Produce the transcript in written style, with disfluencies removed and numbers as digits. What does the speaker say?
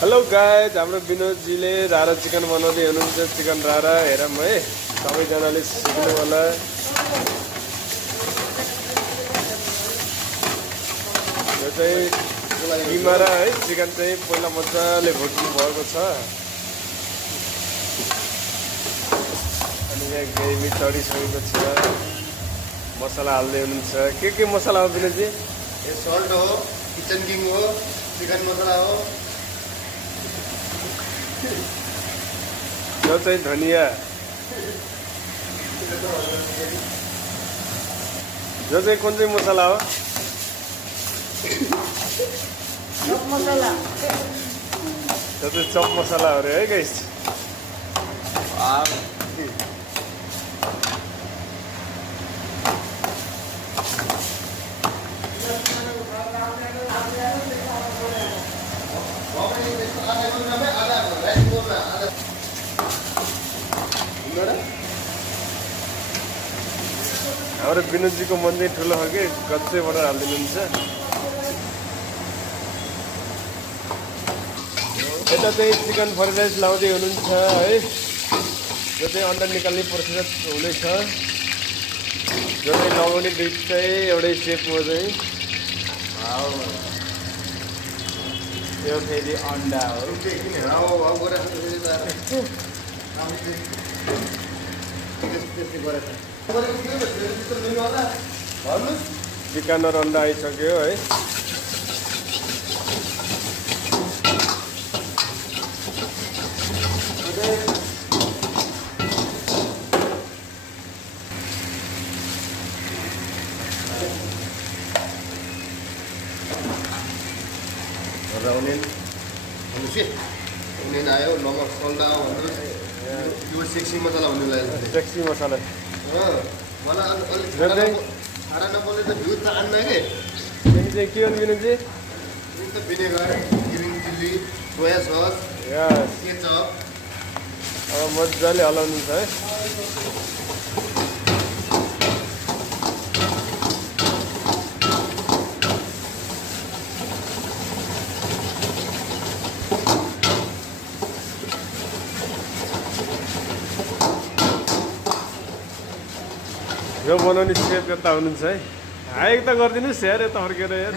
Hello guys, हाम्रो विनोदजीले रारा chicken बनाउँदै हुनुहुन्छ। चिकन रारा हेरौँ है, सबैजनाले सिक्नु होला। यो चाहिँ किमा र है चिकन चाहिँ पहिला मजाले भुट्नु भएको छ। अनि यहाँ ग्रेभी चढिसकेको छ, मसला हाल्दै हुनुहुन्छ। के मसला हो विनोदजी? ये सल्ट हो, किचन किङ हो, चिकन मसला हो, यो चाहिँ धनिया, यो चाहिँ कुन चाहिँ मसला हो? चप मसला। यो चाहिँ चप मसला हो अरे है गाइस। हाम्रो विनोदजीको मन चाहिँ ठुलो हो कि गच्चैबाट हालिदिनुहुन्छ। यता चाहिँ चिकन फ्राइड राइस लाउँदै हुनुहुन्छ है। यो चाहिँ अन्डा निकाल्ने प्रोसेस हुँदैछ। जो चाहिँ लगाउने दुई चाहिँ एउटै सेपमा चाहिँ यो फेरि अन्डा हो। चिकन र अन्डा आइसक्यो है। अनियन आयो, नमक सल्ट आयो भन्नुहोस्। यो सेक्सी मसला हुनु लाग्यो। सेक्सी मसला मलाई अलिक खाना नपर्ने त भ्यू तान्न कि चाहिँ के हो विनोदजी? त vinegar, green chilli, soya sauce, yes, ketchup. अब मजाले हलाउनुहुन्छ है। यो बनाउने सेप यता हुनुहुन्छ है। हाइक त गरिदिनुहोस् यार, यता फर्केर यार।